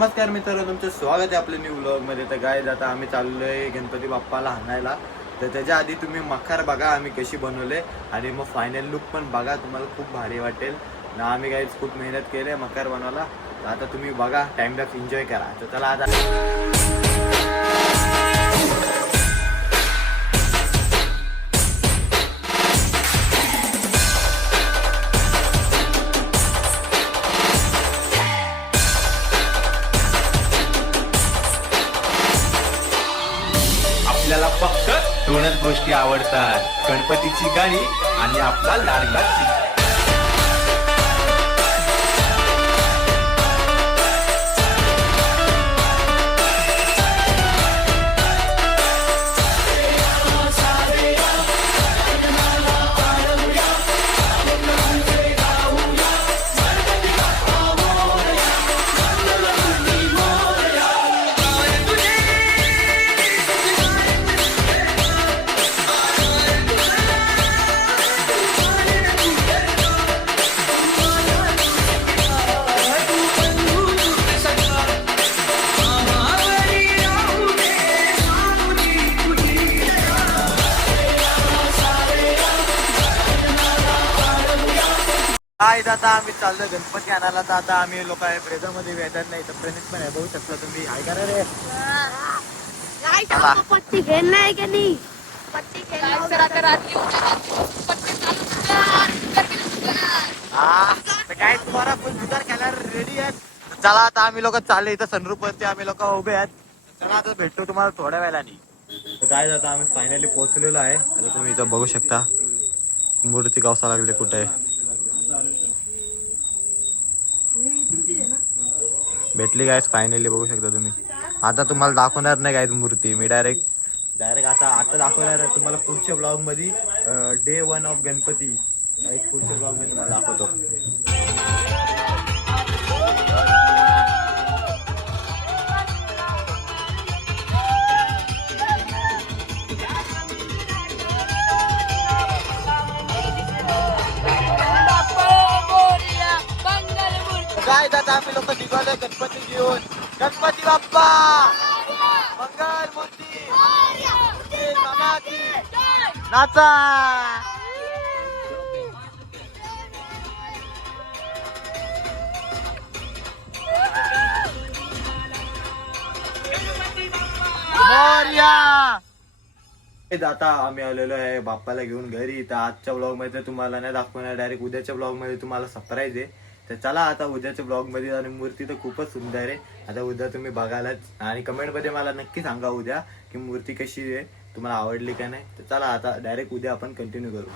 नमस्कार मित्रांनो, तुमचं स्वागत आहे आपल्या न्यू व्लॉग मध्ये. तर गाईज आता आम्ही चाललोय गणपती बाप्पाला हाणायला. तर त्याच्या आधी तुम्ही मखर बघा आम्ही कशी बनवले आणि मग फायनल लुक पण बघा, तुम्हाला खूप भारी वाटेल ना. आम्ही गाईज खूप मेहनत केली मखर बनवायला. तर आता तुम्ही बघा, टाइम लॅप्स एन्जॉय करा. तर चला आता आपल्याला फक्त दोनच गोष्टी आवडतात, गणपतीची गाणी आणि आपला लाडका चिमटा. काय आता आम्ही चाललोय गणपती आणायला. तर आता आम्ही लोक आहे ब्रेझामध्ये वेदर नाही तर प्रणित पण आहे, बघू शकता तुम्ही. ऐका ना रे, पट्टी खेलना है क्या नहीं? पट्टी खेलना हा तर काय तुम्हाला पण जुगार खेळायला रेडी आहेत. तर चला आता आम्ही लोक चालले, इथं सनरूप वरती आम्ही लोक उभे आहेत. चला आता भेटतो तुम्हाला थोड्या वेळाने. तर काय आता आम्ही फायनली पोहोचलेलो आहे. आता तुम्ही इथं बघू शकता मूर्ती कसा लागले कुठे आहे. भेटली गायस फायनली, बघू शकता तुम्ही. आता तुम्हाला दाखवणार नाही गायस मूर्ती, मी डायरेक्ट आता दाखवणार आहे तुम्हाला पुढच्या ब्लॉग मध्ये. डे 1 ऑफ गणपती एक पुढच्या ब्लॉग मध्ये तुम्हाला दाखवतो. काय आता आम्ही लोक निघालोय गणपती घेऊन. गणपती बाप्पा मंगल मूर्ती नाचा. आता आम्ही आलेलो आहे बाप्पाला घेऊन घरी. तर आजच्या ब्लॉग मध्ये तुम्हाला नाही दाखवणार, डायरेक्ट उद्याच्या ब्लॉग मध्ये तुम्हाला सरप्राईज आहे. तर चला आता उद्याच्या ब्लॉग मध्ये. आणि मूर्ती तर खूपच सुंदर आहे. आता उद्या तुम्ही बघायलाच आणि कमेंट मध्ये मला नक्की सांगा उद्या की मूर्ती कशी आहे, तुम्हाला आवडली का नाही. तर चला आता डायरेक्ट उद्या आपण कंटिन्यू करू.